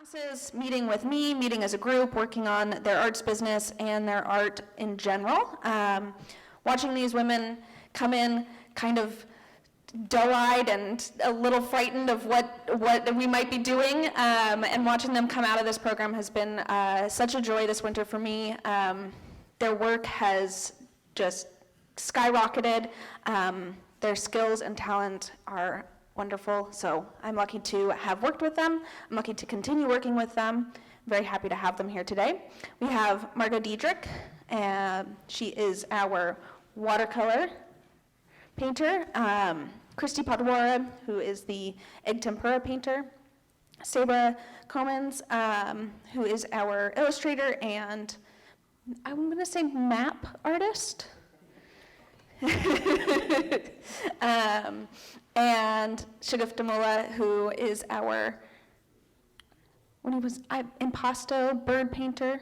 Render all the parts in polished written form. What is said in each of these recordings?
Classes, meeting with me, meeting as a group, working on their arts business and their art in general. Watching these women come in kind of doe-eyed and a little frightened of what we might be doing, and watching them come out of this program has been such a joy this winter for me. Their work has just skyrocketed. Their skills and talent are wonderful, so I'm lucky to have worked with them. I'm lucky to continue working with them. I'm very happy to have them here today. We have Margot Diedrich, and she is our watercolor painter. Christy Padwara, who is the egg tempera painter. Sabra Comans, who is our illustrator and I'm gonna say map artist. And Shaguf Damola, who is our, impasto bird painter.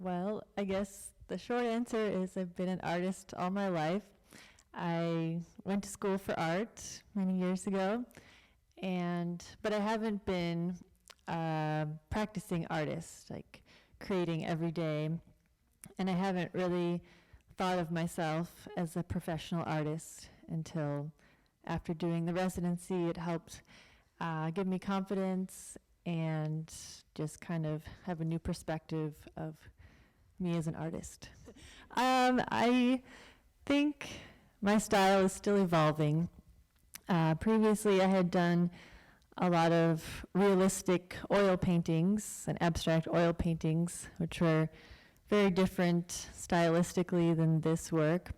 Well, I guess the short answer is I've been an artist all my life. I went to school for art many years ago, but I haven't been a practicing artist, like creating every day, and I haven't really thought of myself as a professional artist until after doing the residency. It helped give me confidence and just kind of have a new perspective of me as an artist. I think my style is still evolving. Previously, I had done a lot of realistic oil paintings and abstract oil paintings, which were very different stylistically than this work.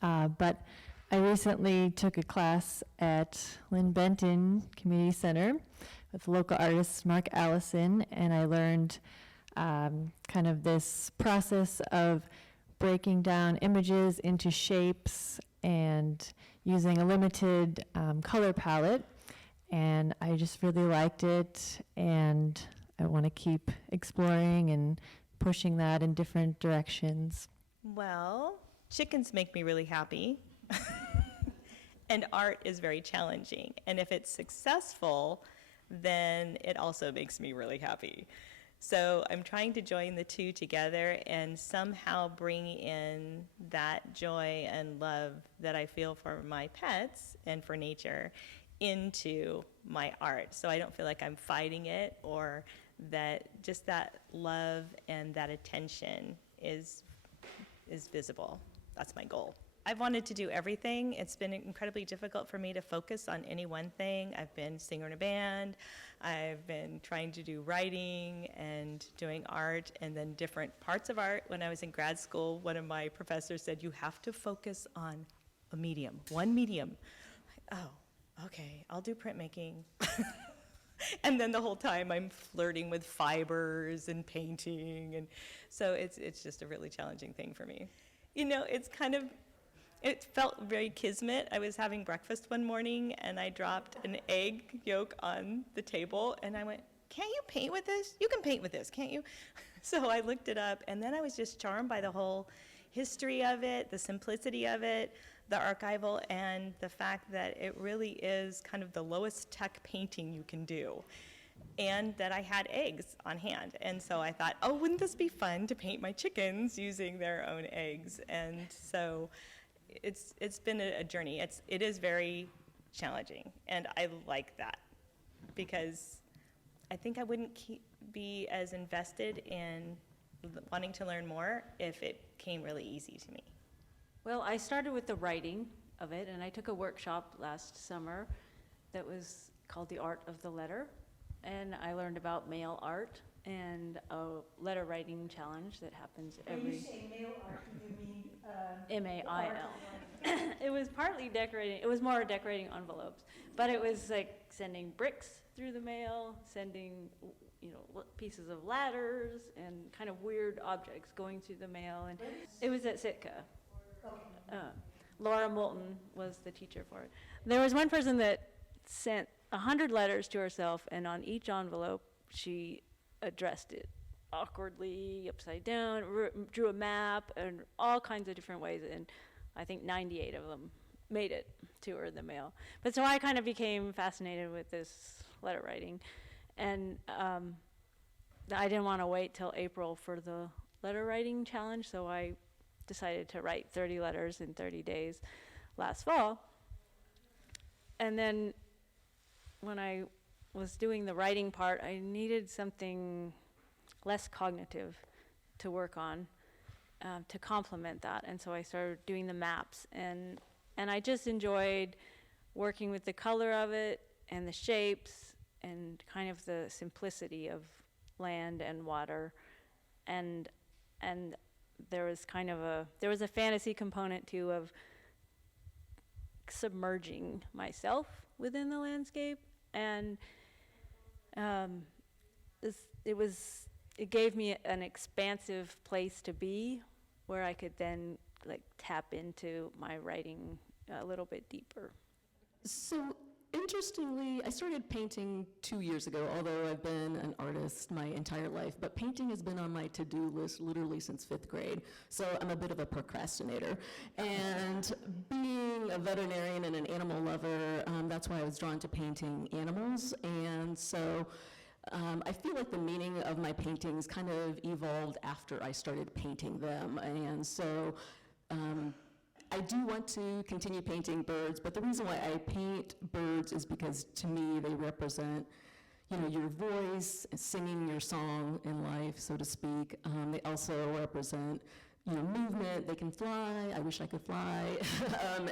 But I recently took a class at Lynn Benton Community Center with local artist Mark Allison, and I learned kind of this process of breaking down images into shapes and using a limited color palette, and I just really liked it, and I want to keep exploring and pushing that in different directions. Well, chickens make me really happy, and art is very challenging, and if it's successful, then it also makes me really happy. So I'm trying to join the two together and somehow bring in that joy and love that I feel for my pets and for nature into my art. So I don't feel like I'm fighting it, or that just that love and that attention is visible. That's my goal. I've wanted to do everything. It's been incredibly difficult for me to focus on any one thing. I've been singer in a band. I've been trying to do writing and doing art, and then different parts of art. When I was in grad school, one of my professors said, you have to focus on a medium, one medium. Oh, okay, I'll do printmaking. And then the whole time I'm flirting with fibers and painting, and so it's just a really challenging thing for me. You know, it felt very kismet. I was having breakfast one morning and I dropped an egg yolk on the table and I went, can't you paint with this? You can paint with this, can't you? So I looked it up, and then I was just charmed by the whole history of it, the simplicity of it, the archival, and the fact that it really is kind of the lowest tech painting you can do. And that I had eggs on hand. And so I thought, oh, wouldn't this be fun to paint my chickens using their own eggs? And so it's been a journey. It is very challenging, and I like that, because I think I wouldn't be as invested in wanting to learn more if it came really easy to me. Well, I started with the writing of it, and I took a workshop last summer that was called The Art of the Letter, and I learned about mail art and a letter writing challenge that happens every... When you say mail art, you mean... M-A-I-L. It was partly decorating, it was more decorating envelopes, but it was like sending bricks through the mail, sending, you know, pieces of ladders and kind of weird objects going through the mail, and it was at Sitka. Laura Moulton was the teacher for it. There was one person that sent 100 letters to herself, and on each envelope she addressed it awkwardly, upside down, drew a map, and all kinds of different ways, and I think 98 of them made it to her in the mail. But so I kind of became fascinated with this letter writing, And I didn't want to wait till April for the letter writing challenge, so I decided to write 30 letters in 30 days last fall. And then when I was doing the writing part, I needed something less cognitive to work on to complement that. And so I started doing the maps, and I just enjoyed working with the color of it and the shapes and kind of the simplicity of land and water. And there was kind of a fantasy component too of submerging myself within the landscape. And it gave me an expansive place to be where I could then like tap into my writing a little bit deeper. So interestingly, I started painting 2 years ago, although I've been an artist my entire life, but painting has been on my to-do list literally since 5th grade, so I'm a bit of a procrastinator. And being a veterinarian and an animal lover, that's why I was drawn to painting animals, and so I feel like the meaning of my paintings kind of evolved after I started painting them, and so I do want to continue painting birds, but the reason why I paint birds is because to me they represent, your voice, singing your song in life, so to speak. They also represent, movement. They can fly. I wish I could fly.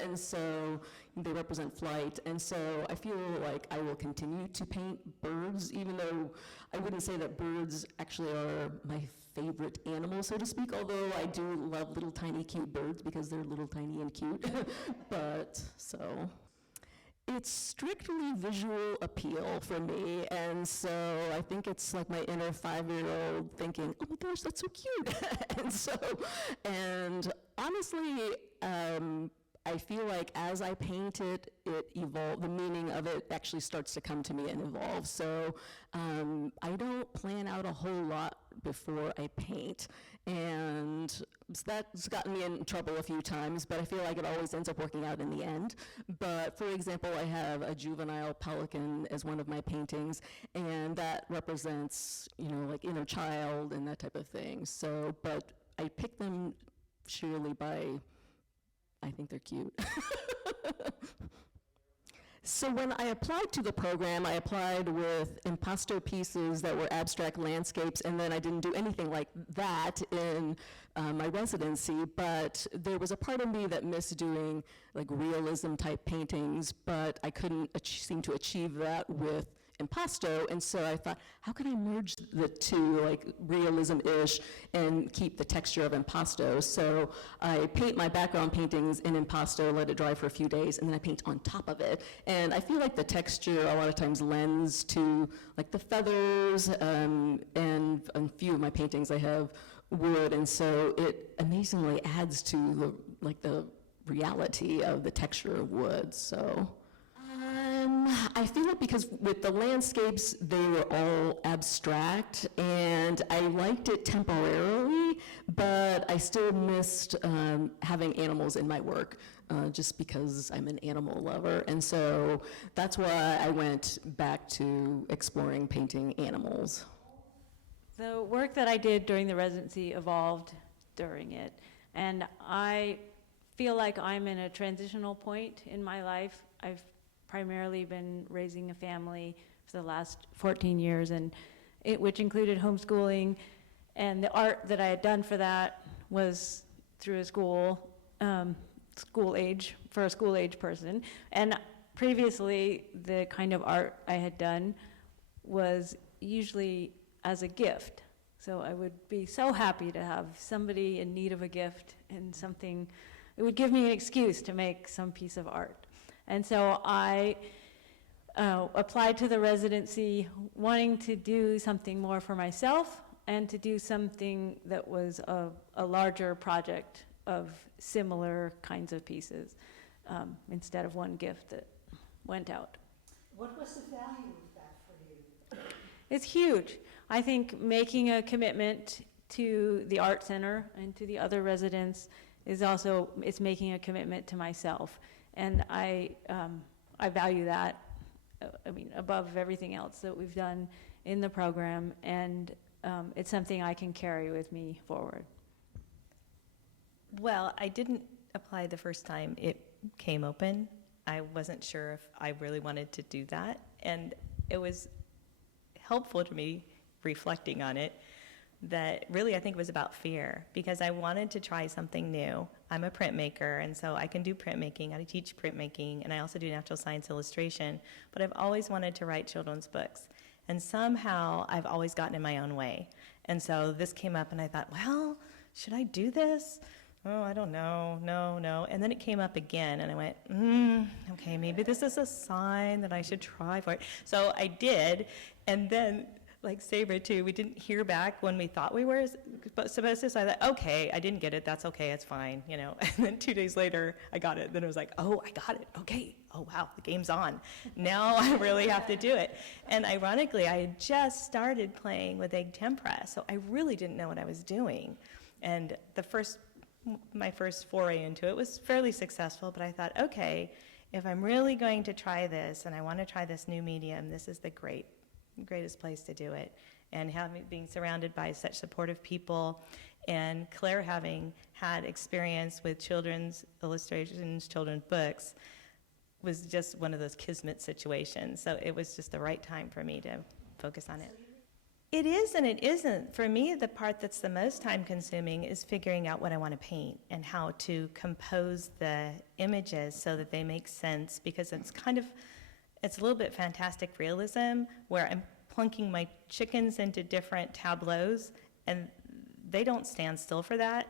And so they represent flight. And so I feel like I will continue to paint birds, even though I wouldn't say that birds actually are my favorite animal, so to speak, although I do love little tiny cute birds because they're little tiny and cute. But so it's strictly visual appeal for me, and so I think it's like my inner 5-year-old thinking, oh my gosh, that's so cute. and honestly, I feel like as I paint it, it evolves, the meaning of it actually starts to come to me and evolve. So I don't plan out a whole lot before I paint, and that's gotten me in trouble a few times, but I feel like it always ends up working out in the end. But for example, I have a juvenile pelican as one of my paintings, and that represents, like inner child and that type of thing. So, but I pick them surely by, I think they're cute. So when I applied to the program, I applied with impasto pieces that were abstract landscapes, and then I didn't do anything like that in my residency, but there was a part of me that missed doing like realism type paintings, but I couldn't seem to achieve that with impasto, and so I thought, how can I merge the two, like realism-ish, and keep the texture of impasto? So I paint my background paintings in impasto, let it dry for a few days, and then I paint on top of it. And I feel like the texture a lot of times lends to like the feathers, and a few of my paintings I have wood, and so it amazingly adds to the reality of the texture of wood. So I feel it because with the landscapes, they were all abstract, and I liked it temporarily, but I still missed having animals in my work, just because I'm an animal lover, and so that's why I went back to exploring painting animals. The work that I did during the residency evolved during it, and I feel like I'm in a transitional point in my life. I've primarily been raising a family for the last 14 years, and which included homeschooling, and the art that I had done for that was through a school age, for a school age person. And previously, the kind of art I had done was usually as a gift. So I would be so happy to have somebody in need of a gift and something, it would give me an excuse to make some piece of art. And so I applied to the residency wanting to do something more for myself and to do something that was a larger project of similar kinds of pieces instead of one gift that went out. What was the value of that for you? It's huge. I think making a commitment to the Art Center and to the other residents is also, it's making a commitment to myself. And I value that, above everything else that we've done in the program, and it's something I can carry with me forward. Well, I didn't apply the first time it came open. I wasn't sure if I really wanted to do that, and it was helpful to me reflecting on it that really I think it was about fear, because I wanted to try something new. I'm a printmaker, and so I can do printmaking. I teach printmaking, and I also do natural science illustration, but I've always wanted to write children's books, and somehow I've always gotten in my own way. And so this came up, and I thought, well, should I do this? Oh, I don't know, no. And then it came up again, and I went, okay, maybe this is a sign that I should try for it. So I did, and then, like Sabra too, we didn't hear back when we thought we were supposed to, so I thought, okay, I didn't get it, that's okay, it's fine, you know. And then 2 days later, I got it. Then it was like, oh, I got it, okay. Oh, wow, the game's on. Now I really have to do it. And ironically, I had just started playing with egg tempera, so I really didn't know what I was doing. And my first foray into it was fairly successful, but I thought, okay, if I'm really going to try this and I want to try this new medium, this is the greatest place to do it. And being surrounded by such supportive people, and Claire having had experience with children's illustrations, children's books, was just one of those kismet situations. So it was just the right time for me to focus on it. It is and it isn't. For me, the part that's the most time consuming is figuring out what I want to paint and how to compose the images so that they make sense, because it's a little bit fantastic realism where I'm plunking my chickens into different tableaus, and they don't stand still for that.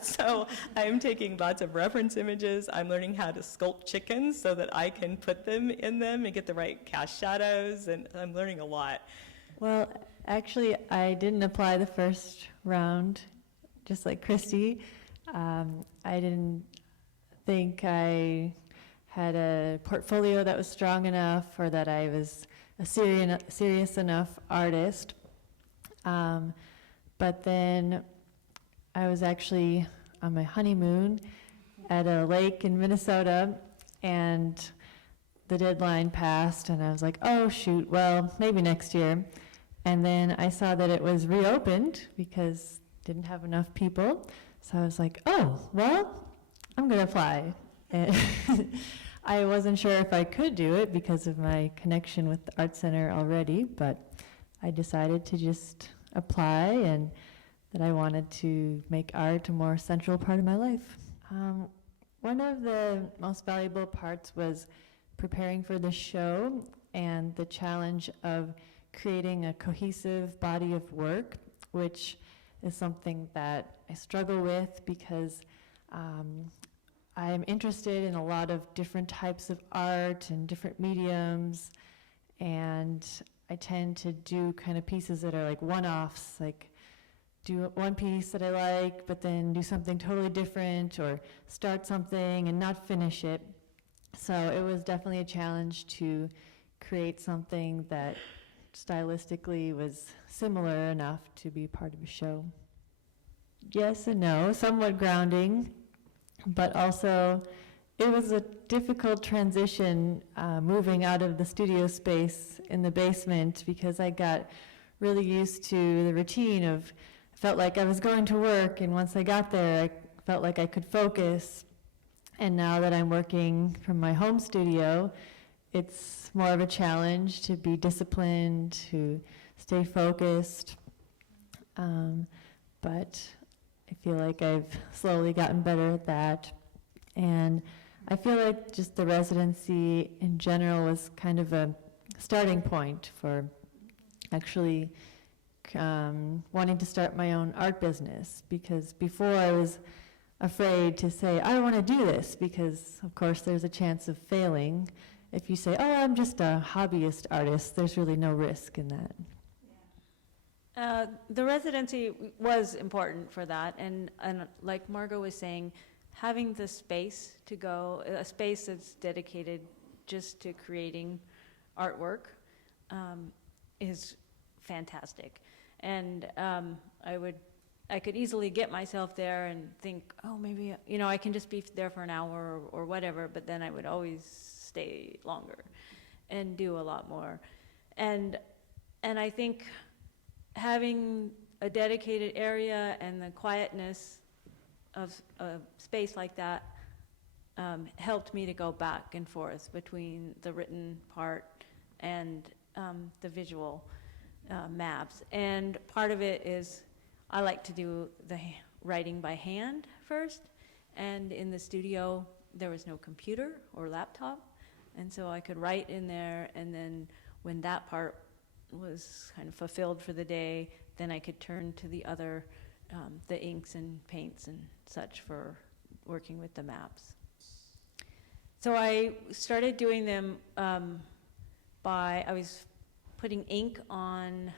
So I'm taking lots of reference images. I'm learning how to sculpt chickens so that I can put them in them and get the right cast shadows, and I'm learning a lot. Well, actually, I didn't apply the first round, just like Christy. I didn't think I had a portfolio that was strong enough, or that I was a serious enough artist. But then I was actually on my honeymoon at a lake in Minnesota, and the deadline passed, and I was like, oh, shoot, well, maybe next year. And then I saw that it was reopened because didn't have enough people. So I was like, oh, well, I'm going to apply. And I wasn't sure if I could do it because of my connection with the Art Center already, but I decided to just apply, and that I wanted to make art a more central part of my life. One of the most valuable parts was preparing for the show and the challenge of creating a cohesive body of work, which is something that I struggle with because I'm interested in a lot of different types of art and different mediums, and I tend to do kind of pieces that are like one-offs, like do one piece that I like, but then do something totally different, or start something and not finish it. So it was definitely a challenge to create something that stylistically was similar enough to be part of a show. Yes and no, somewhat grounding, but also it was a difficult transition moving out of the studio space in the basement, because I got really used to the routine of, felt like I was going to work, and once I got there, I felt like I could focus. And now that I'm working from my home studio, it's more of a challenge to be disciplined, to stay focused. But I feel like I've slowly gotten better at that. And I feel like just the residency in general was kind of a starting point for actually wanting to start my own art business, because before I was afraid to say, I want to do this, because of course there's a chance of failing. If you say, oh, I'm just a hobbyist artist, there's really no risk in that. The residency was important for that, and like Margot was saying, having the space to go, a space that's dedicated just to creating artwork is fantastic. And I could easily get myself there and think, oh, maybe, I can just be there for an hour or whatever, but then I would always stay longer and do a lot more. And And I think having a dedicated area and the quietness of a space like that helped me to go back and forth between the written part and the visual maps. And part of it is I like to do the writing by hand first, and in the studio there was no computer or laptop, and so I could write in there, and then when that part was kind of fulfilled for the day, then I could turn to the other, the inks and paints and such for working with the maps. So I started doing them I was putting ink on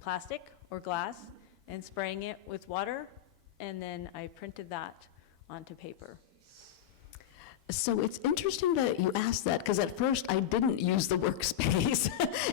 plastic or glass and spraying it with water, and then I printed that onto paper. So it's interesting that you asked that, because at first I didn't use the workspace,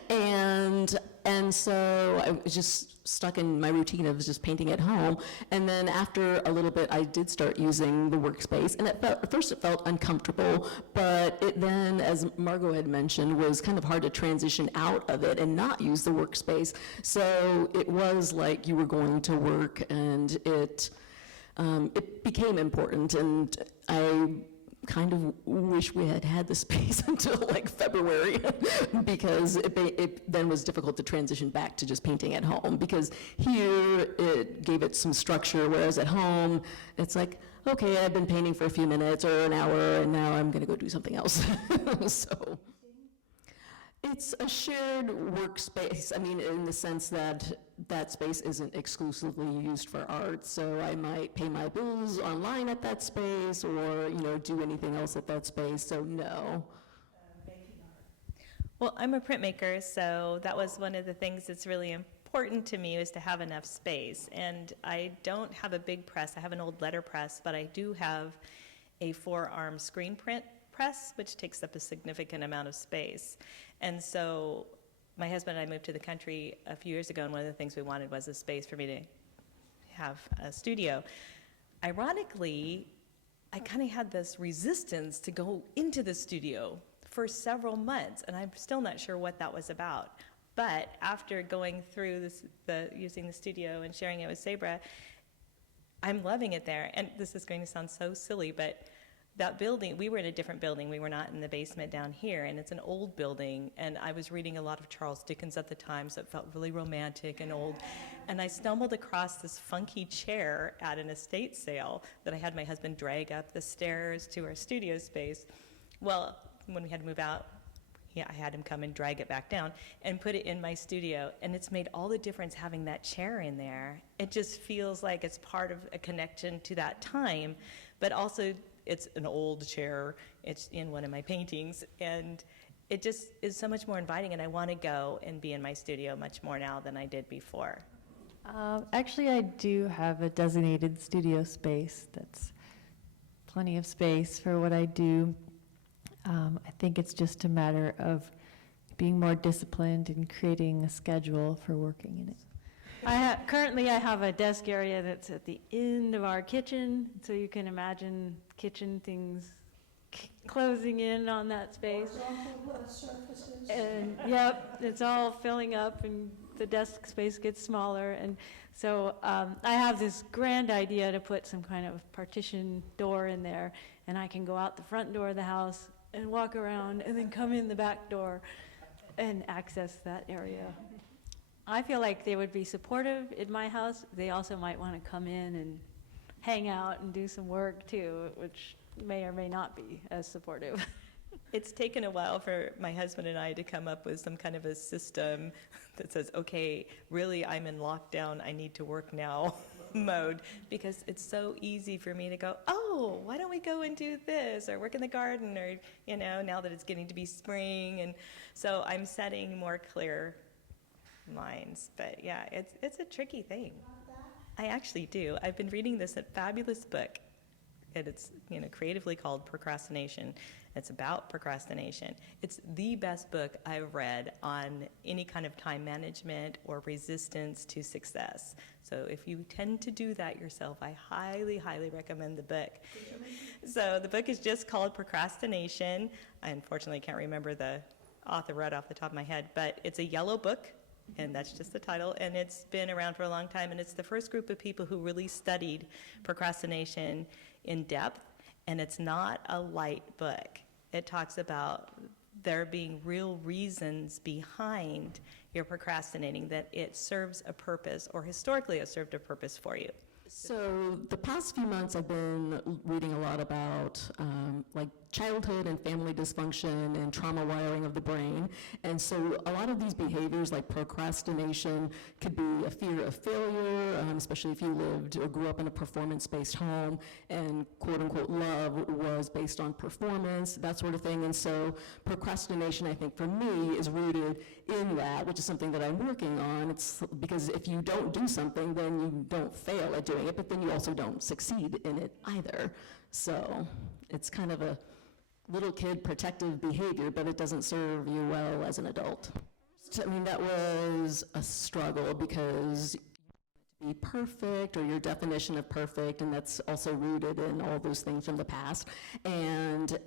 and so I was just stuck in my routine of just painting at home. And then after a little bit, I did start using the workspace, and at first it felt uncomfortable, but it then, as Margot had mentioned, was kind of hard to transition out of it and not use the workspace. So it was like you were going to work, and it became important, and I kind of wish we had had the space until like February because it then was difficult to transition back to just painting at home, because here it gave it some structure, whereas at home it's like, okay, I've been painting for a few minutes or an hour and now I'm gonna go do something else. So it's a shared workspace. I mean, in the sense that that space isn't exclusively used for art, so I might pay my bills online at that space, or do anything else at that space. So no. Well, I'm a printmaker, so that was one of the things that's really important to me, is to have enough space. And I don't have a big press. I have an old letter press, but I do have a 4-arm screen print press, which takes up a significant amount of space. And so my husband and I moved to the country a few years ago, and one of the things we wanted was a space for me to have a studio. Ironically, I kind of had this resistance to go into the studio for several months, and I'm still not sure what that was about. But after going through using the studio and sharing it with Sabra, I'm loving it there. And this is going to sound so silly, but that building, we were in a different building. We were not in the basement down here, and it's an old building, and I was reading a lot of Charles Dickens at the time, so it felt really romantic and old. And I stumbled across this funky chair at an estate sale that I had my husband drag up the stairs to our studio space. Well, when we had to move out, I had him come and drag it back down and put it in my studio, and it's made all the difference having that chair in there. It just feels like it's part of a connection to that time, but also it's an old chair. It's in one of my paintings, and it just is so much more inviting, and I want to go and be in my studio much more now than I did before. Actually, I do have a designated studio space that's plenty of space for what I do. I think it's just a matter of being more disciplined and creating a schedule for working in it. Currently, I have a desk area that's at the end of our kitchen, so you can imagine kitchen things closing in on that space. And yep, it's all filling up, and the desk space gets smaller. And so I have this grand idea to put some kind of partition door in there, and I can go out the front door of the house and walk around and then come in the back door and access that area. I feel like they would be supportive in my house. They also might want to come in and hang out and do some work too, which may or may not be as supportive. It's taken a while for my husband and I to come up with some kind of a system that says, okay, really, I'm in lockdown, I need to work now mode, because it's so easy for me to go, oh, why don't we go and do this, or work in the garden, or, now that it's getting to be spring. And so I'm setting more clear lines. But yeah, it's a tricky thing. I actually do. I've been reading this fabulous book, and it's creatively called Procrastination. It's about procrastination. It's the best book I've read on any kind of time management or resistance to success. So if you tend to do that yourself, I highly, highly recommend the book. So the book is just called Procrastination. I unfortunately can't remember the author right off the top of my head, but it's a yellow book, and that's just the title, and it's been around for a long time, and it's the first group of people who really studied procrastination in depth, and it's not a light book. It talks about there being real reasons behind your procrastinating, that it serves a purpose, or historically it served a purpose for you. So the past few months, I've been reading a lot about like childhood and family dysfunction and trauma wiring of the brain. And so a lot of these behaviors like procrastination could be a fear of failure, especially if you lived or grew up in a performance-based home and quote-unquote love was based on performance, that sort of thing. And so procrastination, I think, for me, is rooted in that, which is something that I'm working on. It's because if you don't do something, then you don't fail at doing it, but then you also don't succeed in it either. So it's kind of a little kid protective behavior, but it doesn't serve you well as an adult. I mean, that was a struggle because be perfect, or your definition of perfect, and that's also rooted in all those things from the past. And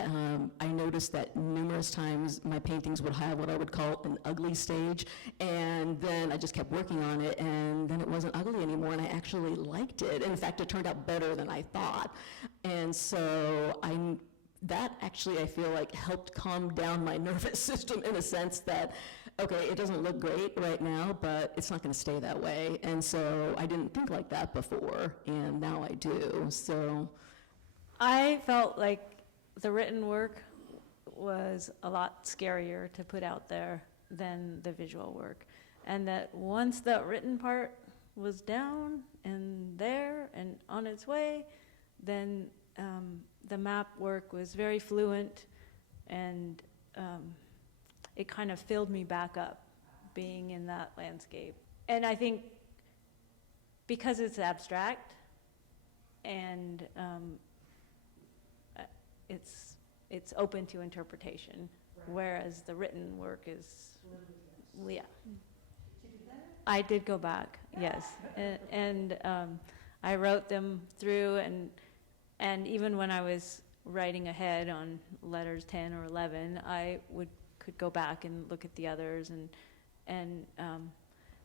I noticed that numerous times my paintings would have what I would call an ugly stage, and then I just kept working on it, and then it wasn't ugly anymore, and I actually liked it. In fact, it turned out better than I thought. And so that actually, I feel like, helped calm down my nervous system in a sense that, okay, it doesn't look great right now, but it's not going to stay that way. And so I didn't think like that before, and now I do. So I felt like the written work was a lot scarier to put out there than the visual work. And that once the written part was down and there and on its way, then the map work was very fluent, and it kind of filled me back up being in that landscape. And I think because it's abstract and it's open to interpretation, whereas the written work is, yeah. I did go back, yes. And I wrote them through, and even when I was writing ahead on letters 10 or 11, I could go back and look at the others, and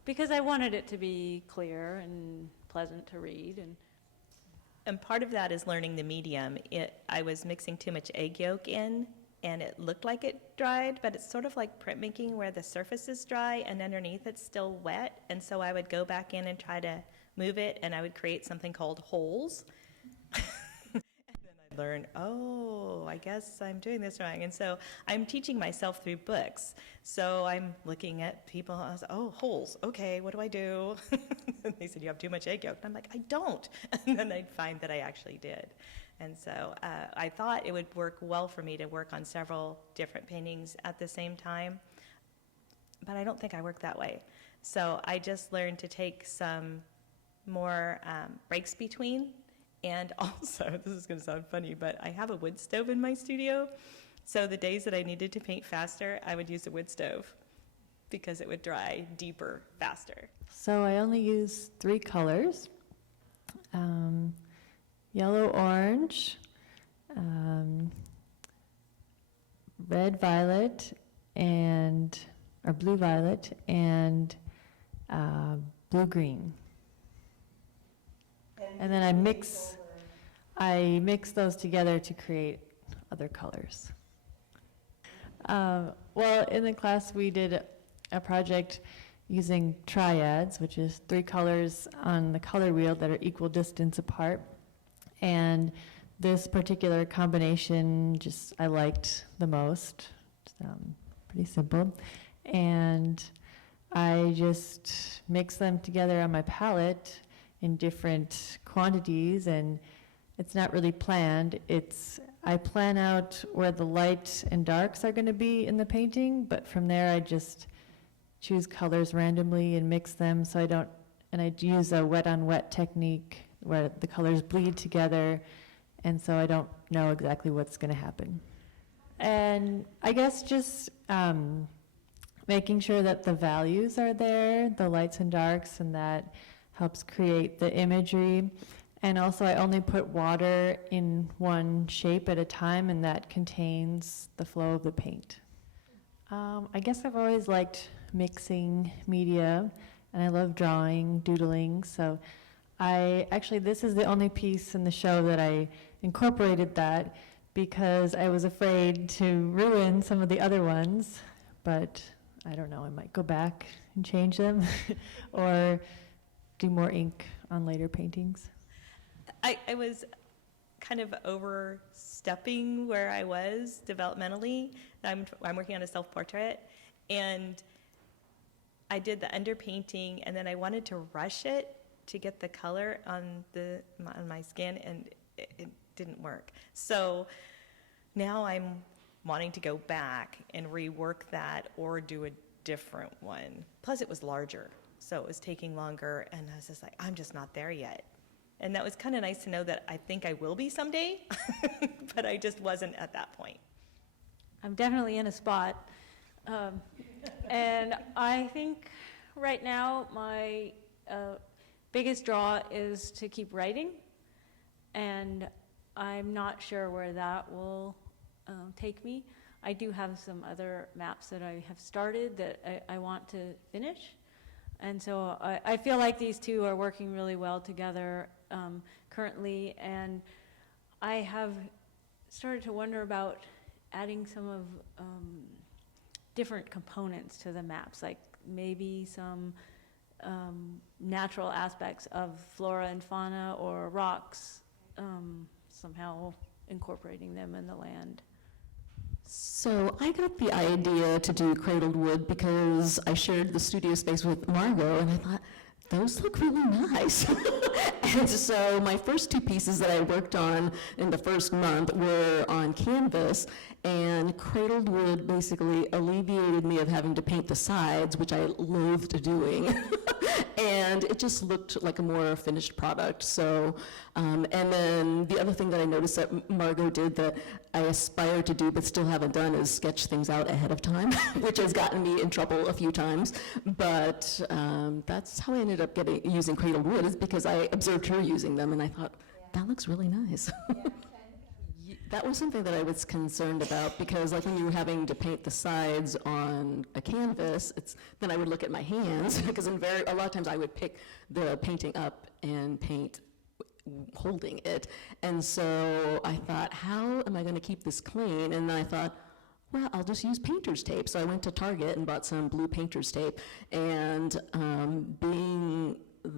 because I wanted it to be clear and pleasant to read. And part of that is learning the medium. I was mixing too much egg yolk in, and it looked like it dried, but it's sort of like printmaking where the surface is dry and underneath it's still wet. And so I would go back in and try to move it, and I would create something called holes. Learn, oh, I guess I'm doing this wrong. And so I'm teaching myself through books. So I'm looking at people, I was, oh, holes, okay, what do I do? And they said, you have too much egg yolk. And I'm like, I don't. And then I'd find that I actually did. And so I thought it would work well for me to work on several different paintings at the same time, but I don't think I work that way. So I just learned to take some more breaks between. And also, this is going to sound funny, but I have a wood stove in my studio. So the days that I needed to paint faster, I would use a wood stove because it would dry deeper, faster. So I only use 3 colors, yellow, orange, red, violet, or blue, violet, and blue, green. And then I mix those together to create other colors. Well, in the class we did a project using triads, which is 3 colors on the color wheel that are equal distance apart. And this particular combination I liked the most. It's, pretty simple. And I just mix them together on my palette in different quantities, and it's not really planned. I plan out where the light and darks are going to be in the painting, but from there I just choose colors randomly and mix them so I use a wet on wet technique where the colors bleed together, and so I don't know exactly what's going to happen. And I guess just making sure that the values are there, the lights and darks, and that helps create the imagery. And also I only put water in one shape at a time, and that contains the flow of the paint. I guess I've always liked mixing media, and I love drawing, doodling, so this is the only piece in the show that I incorporated that because I was afraid to ruin some of the other ones, but I don't know, I might go back and change them or do more ink on later paintings. I was kind of overstepping where I was developmentally. I'm working on a self-portrait, and I did the underpainting, and then I wanted to rush it to get the color on my skin, and it didn't work. So now I'm wanting to go back and rework that or do a different one. Plus, it was larger, so it was taking longer, and I was just like, I'm just not there yet. And that was kind of nice to know that I think I will be someday, but I just wasn't at that point. I'm definitely in a spot. And I think right now my biggest draw is to keep writing. And I'm not sure where that will take me. I do have some other maps that I have started that I want to finish. And so I feel like these two are working really well together currently, and I have started to wonder about adding some of different components to the maps, like maybe some natural aspects of flora and fauna or rocks, somehow incorporating them in the land. So I got the idea to do cradled wood because I shared the studio space with Margot, and I thought, those look really nice. And so my first two pieces that I worked on in the first month were on canvas, and cradled wood basically alleviated me of having to paint the sides, which I loathed doing. And it just looked like a more finished product. So, and then the other thing that I noticed that Margot did that I aspire to do but still haven't done is sketch things out ahead of time, which has gotten me in trouble a few times. But that's how I ended up using cradled wood, is because I observed her using them, and I thought, that looks really nice. That was something that I was concerned about, because like when you were having to paint the sides on a canvas, then I would look at my hands, because a lot of times I would pick the painting up and paint holding it. And so I thought, how am I going to keep this clean? And then I thought, well, I'll just use painter's tape. So I went to Target and bought some blue painter's tape, and being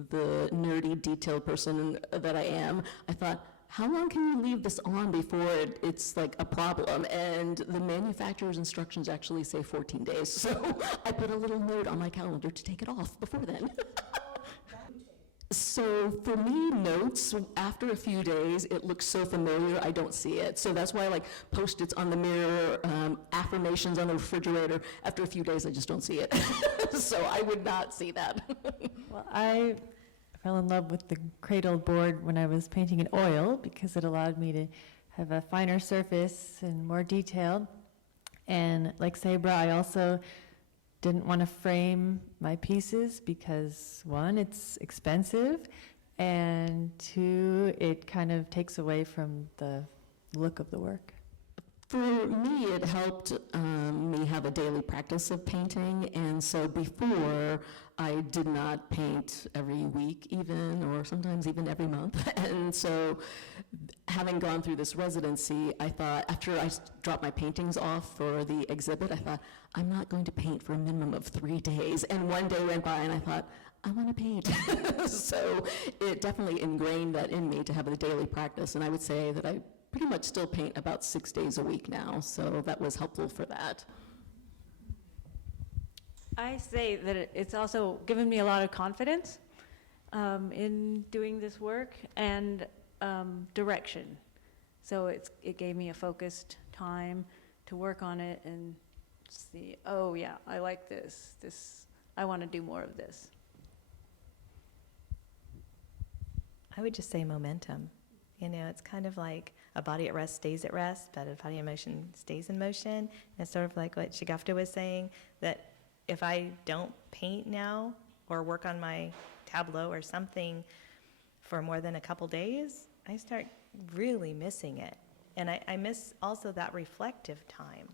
the nerdy, detailed person that I am, I thought, how long can you leave this on before it's like a problem? And the manufacturer's instructions actually say 14 days. So I put a little note on my calendar to take it off before then. So for me, notes, after a few days, it looks so familiar, I don't see it. So that's why I like Post-its on the mirror, affirmations on the refrigerator. After a few days, I just don't see it. So I would not see that. Well, I fell in love with the cradled board when I was painting in oil because it allowed me to have a finer surface and more detail. And like Sabra, I also didn't want to frame my pieces because, one, it's expensive, and two, it kind of takes away from the look of the work. For me, it helped me have a daily practice of painting, and so before, I did not paint every week even, or sometimes even every month. And so having gone through this residency, I thought, after I dropped my paintings off for the exhibit, I thought, I'm not going to paint for a minimum of 3 days. And one day went by and I thought, I want to paint. So it definitely ingrained that in me to have a daily practice, and I would say that I pretty much still paint about 6 days a week now, so that was helpful for that. I say that it's also given me a lot of confidence in doing this work and direction. So it gave me a focused time to work on it and see, oh yeah, I like this. I want to do more of this. I would just say momentum. You know, it's kind of like a body at rest stays at rest, but a body in motion stays in motion. And it's sort of like what Shagafta was saying, that if I don't paint now or work on my tableau or something for more than a couple days, I start really missing it. And I miss also that reflective time.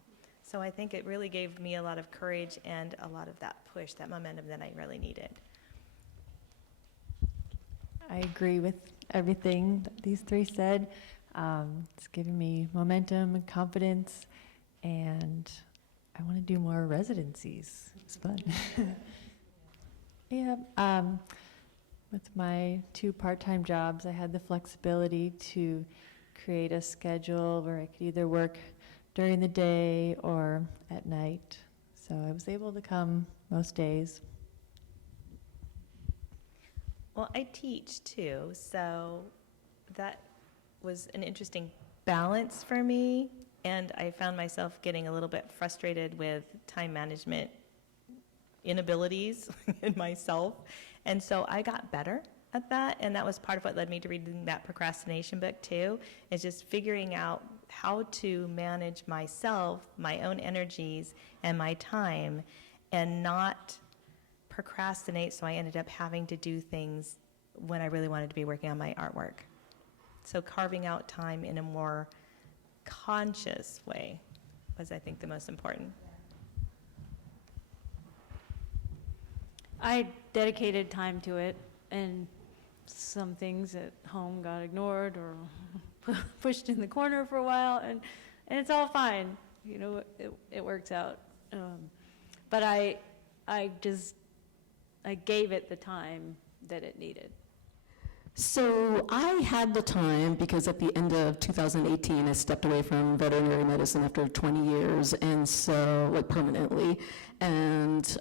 So I think it really gave me a lot of courage and a lot of that push, that momentum that I really needed. I agree with everything that these three said. It's given me momentum and confidence, and I want to do more residencies. It's fun. Yeah. With my 2 part-time jobs, I had the flexibility to create a schedule where I could either work during the day or at night. So I was able to come most days. Well, I teach too, so that was an interesting balance for me, and I found myself getting a little bit frustrated with time management inabilities in myself, and so I got better at that, and that was part of what led me to reading that procrastination book too, is just figuring out how to manage myself, my own energies, and my time, and not procrastinate, so I ended up having to do things when I really wanted to be working on my artwork. So carving out time in a more conscious way was, I think, the most important. I dedicated time to it, and some things at home got ignored or pushed in the corner for a while, and it's all fine. You know, it works out. But I gave it the time that it needed. So I had the time because at the end of 2018, I stepped away from veterinary medicine after 20 years, and so, like, permanently, and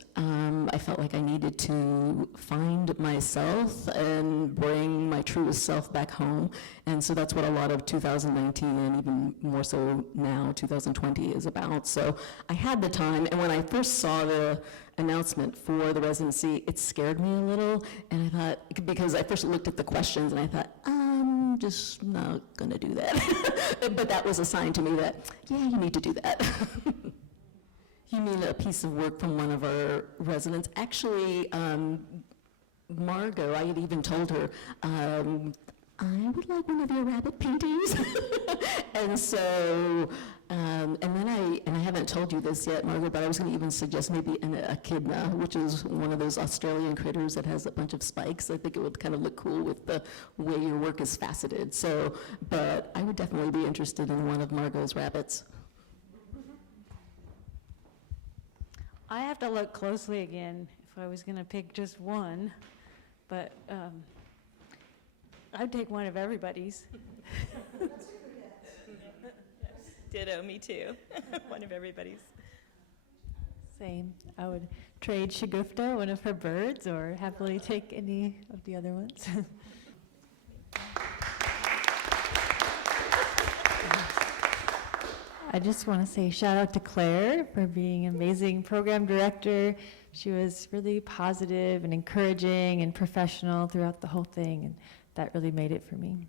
I felt like I needed to find myself and bring my truest self back home, and so that's what a lot of 2019 and even more so now 2020 is about. So I had the time, and when I first saw the announcement for the residency, it scared me a little, and I thought, because I first looked at the questions and I thought, I'm just not gonna do that. But that was a sign to me that, yeah, you need to do that. You mean a piece of work from one of our residents? Actually, Margot, I had even told her, I would like one of your rabbit paintings. And so, and I haven't told you this yet, Margaret, but I was going to even suggest maybe an echidna, which is one of those Australian critters that has a bunch of spikes. I think it would kind of look cool with the way your work is faceted. So, but I would definitely be interested in one of Margot's rabbits. I have to look closely again if I was going to pick just one, but I'd take one of everybody's. Ditto, me too. One of everybody's. Same. I would trade Shagufta, one of her birds, or happily take any of the other ones. I just want to say shout out to Claire for being an amazing program director. She was really positive and encouraging and professional throughout the whole thing, and that really made it for me.